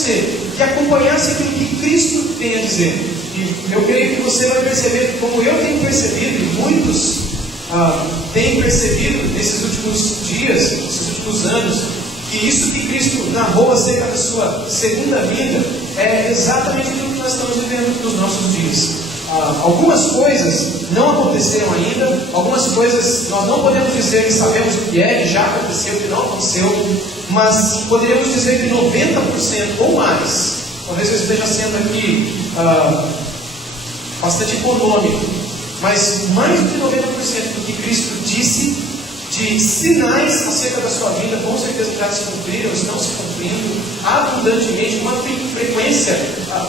você que acompanhasse aquilo que Cristo tem a dizer. E eu creio que você vai perceber, como eu tenho percebido, e muitos têm percebido nesses últimos dias, nesses últimos anos, que isso que Cristo narrou acerca da sua segunda vinda é exatamente aquilo que nós estamos vivendo nos nossos dias. Algumas coisas não aconteceram ainda, algumas coisas nós não podemos dizer que sabemos o que é, que já aconteceu, que não aconteceu, mas poderíamos dizer que 90% ou mais, talvez eu esteja sendo aqui bastante econômico, mas mais de 90% do que Cristo disse de sinais acerca da sua vida, com certeza já se cumpriram, estão se cumprindo abundantemente, com uma frequência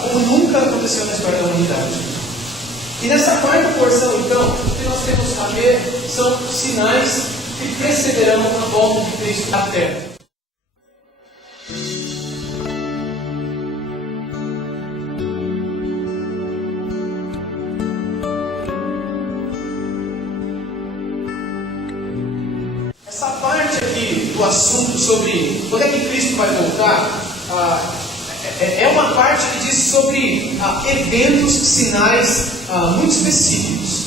como nunca aconteceu na história da humanidade. E nessa quarta porção, então, o que nós temos a ver são sinais que precederão a volta de Cristo à Terra. Essa parte aqui do assunto sobre quando é que Cristo vai voltar, é uma parte que diz sobre eventos, sinais muito específicos.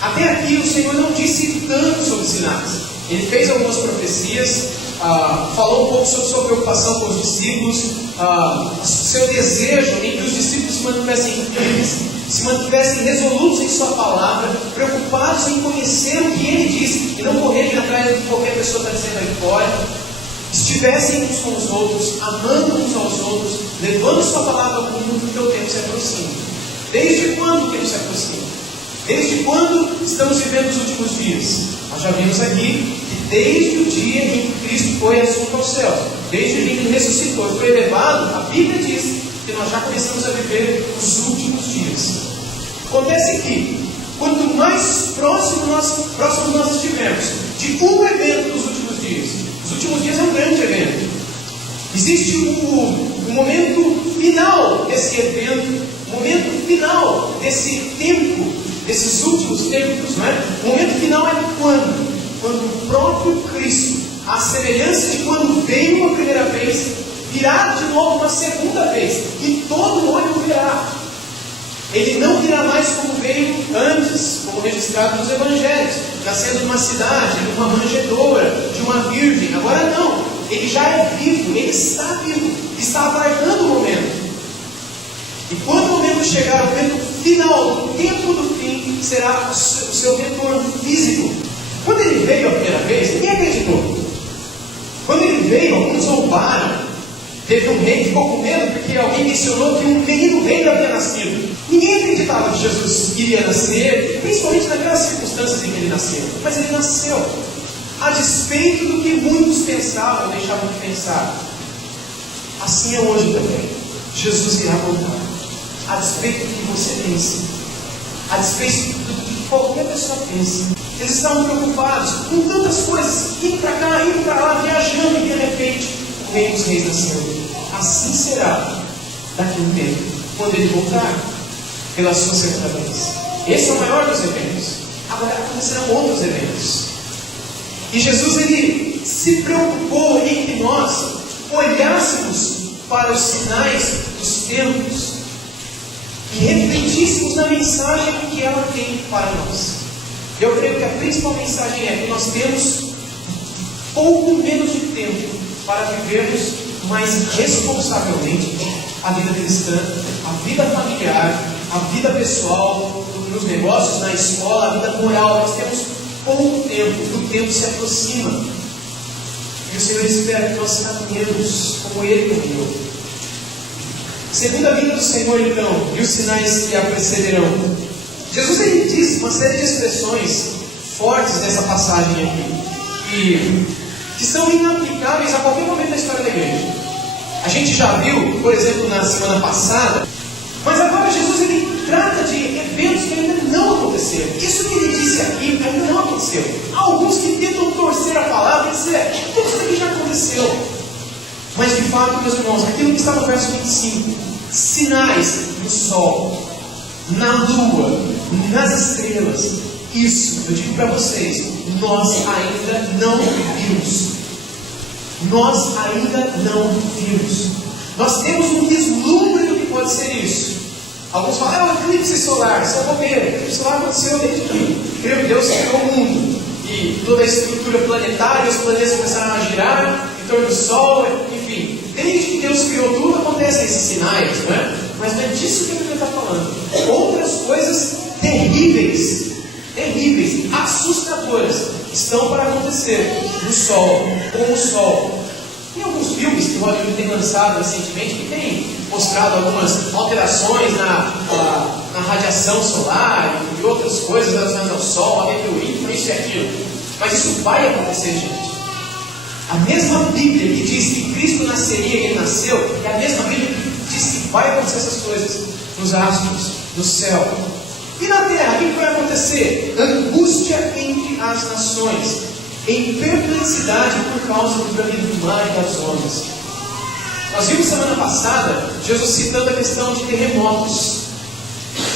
Até aqui o Senhor não disse tanto sobre sinais. Ele fez algumas profecias, falou um pouco sobre sua preocupação com os discípulos, seu desejo em que os discípulos se mantivessem resolutos em sua palavra, preocupados em conhecer o que ele disse e não correrem atrás do que qualquer pessoa está dizendo aí fora. Estivessem uns com os outros, amando uns aos outros, levando sua palavra ao mundo, porque o tempo se aproxima. Desde quando o tempo se aproxima? Desde quando estamos vivendo os últimos dias? Nós já vimos aqui que desde o dia em que Cristo foi assunto ao céu, desde o dia em que ele ressuscitou e foi elevado, a Bíblia diz que nós já começamos a viver os últimos dias. Acontece que, quanto mais próximos nós estivermos de um evento dos últimos dias, os últimos dias é um grande evento. Existe o momento final desse evento, o momento final desse tempo, desses últimos tempos, não é? O momento final é quando? Quando o próprio Cristo, à semelhança de quando veio uma primeira vez, virá de novo uma segunda vez, e todo olho o verá. Ele não virá mais como veio antes, como registrado nos Evangelhos, nascendo de uma cidade, de uma manjedoura, de uma virgem. Agora não, ele já é vivo, ele está vivo, está aguardando o momento. E quando o momento chegar, o momento final, o tempo do fim, será o seu retorno físico. Quando ele veio a primeira vez, ninguém acreditou. Quando ele veio, alguns zombaram. Teve um rei que ficou com medo porque alguém mencionou que um menino rei havia nascido. Ninguém acreditava que Jesus iria nascer, principalmente naquelas circunstâncias em que ele nasceu. Mas ele nasceu, a despeito do que muitos pensavam, deixavam de pensar. Assim é hoje também. Jesus irá voltar, a despeito do que você pense, a despeito do que qualquer pessoa pense. Eles estavam preocupados com tantas coisas, indo para cá, indo para lá, viajando, e de repente o Rei dos Reis nasceu. Assim será daqui a um tempo, quando ele voltar pela sua segunda vez. Esse é o maior dos eventos. Agora acontecerão outros eventos. E Jesus, ele se preocupou em que nós olhássemos para os sinais dos tempos e refletíssemos na mensagem que ela tem para nós. Eu creio que a principal mensagem é que nós temos pouco menos de tempo para vivermos mais responsavelmente a vida cristã, a vida familiar, a vida pessoal, nos negócios, na escola, a vida moral. Nós temos pouco tempo, o tempo se aproxima. E o Senhor espera que nós caminhemos como Ele caminhou. Segunda vinda do Senhor, então, e os sinais que a precederão. Jesus, ele diz uma série de expressões fortes nessa passagem aqui, que são inaplicáveis a qualquer momento da história da igreja. A gente já viu, por exemplo, na semana passada, mas agora Jesus, ele trata de eventos que ainda não aconteceram. Isso que ele disse aqui ainda não aconteceu. Há alguns que tentam torcer a palavra e dizer, tudo isso aqui já aconteceu. Mas de fato, meus irmãos, aquilo que está no verso 25, sinais no sol, na lua, nas estrelas, isso, eu digo para vocês, nós ainda não vimos. Nós ainda não vimos. Nós temos um vislumbre do que pode ser isso. Alguns falam, o eclipse solar, isso é bobeira. O eclipse solar aconteceu desde que Deus criou o mundo. E toda a estrutura planetária, os planetas começaram a girar em torno do Sol, enfim. Desde que Deus criou tudo, acontecem esses sinais, não é? Mas não é disso que a Bíblia está falando. Outras coisas terríveis, assustadoras, estão para acontecer no Sol, com o Sol. Tem alguns filmes que o Hollywood tem lançado recentemente que tem mostrado algumas alterações na radiação solar e outras coisas relacionadas ao Sol, a meteorito, isso e aquilo. Mas isso vai acontecer, gente. A mesma Bíblia que diz que Cristo nasceria e Ele nasceu, é a mesma Bíblia que diz que vai acontecer essas coisas nos astros, no céu. E na terra, o que vai acontecer? Angústia entre as nações, em perplexidade por causa do caminho do mar e das ondas. Nós vimos semana passada Jesus citando a questão de terremotos.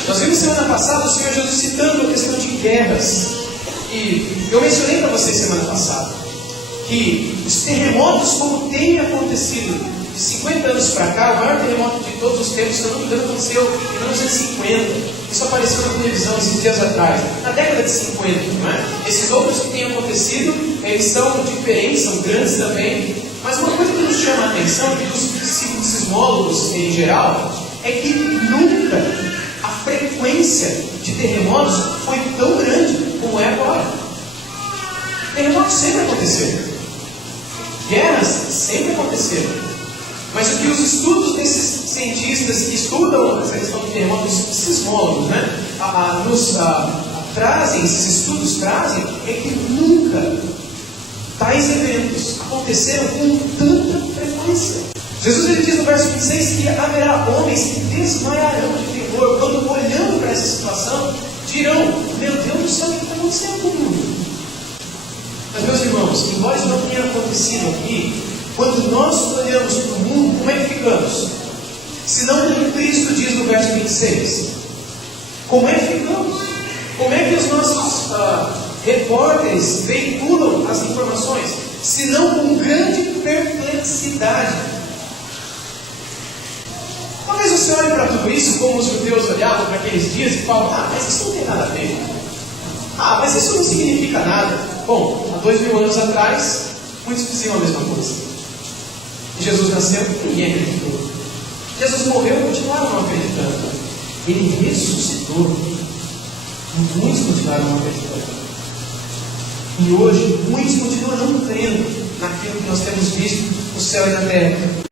Nós vimos semana passada o Senhor Jesus citando a questão de guerras. E eu mencionei para vocês semana passada que os terremotos, como tem acontecido de 50 anos para cá, o maior terremoto de todos os tempos, se eu não me engano, aconteceu em 1950. Isso apareceu na televisão esses dias atrás, na década de 50, não é? Esses outros que têm acontecido, eles são diferentes, são grandes também. Mas uma coisa que nos chama a atenção, e dos sismólogos em geral, é que nunca a frequência de terremotos foi tão grande como é agora. Terremotos sempre aconteceram. Guerras sempre aconteceram. Mas o que os estudos desses cientistas que estudam essa questão de terremotos, sismólogos, né, trazem, esses estudos trazem, é que nunca tais eventos aconteceram com tanta frequência. Jesus ele diz no verso 26 que haverá homens que desmaiarão de terror quando, olhando para essa situação, dirão: meu Deus do céu, o que está acontecendo com o mundo? Mas, meus irmãos, embora isso não tenha acontecido aqui, quando nós olhamos para o mundo, como é que ficamos? Se não como Cristo diz no verso 26, como é que ficamos? Como é que os nossos repórteres veiculam as informações? Se não com grande perplexidade. Talvez você olhe para tudo isso como os judeus olhavam para aqueles dias e falam: mas isso não tem nada a ver. Mas isso não significa nada. Bom, há 2000 anos atrás, muitos diziam a mesma coisa. Jesus nasceu, ninguém acreditou. Jesus morreu, continuaram não acreditando. Ele ressuscitou, e muitos continuaram não acreditando. E hoje, muitos continuam não crendo naquilo que nós temos visto no céu e na terra.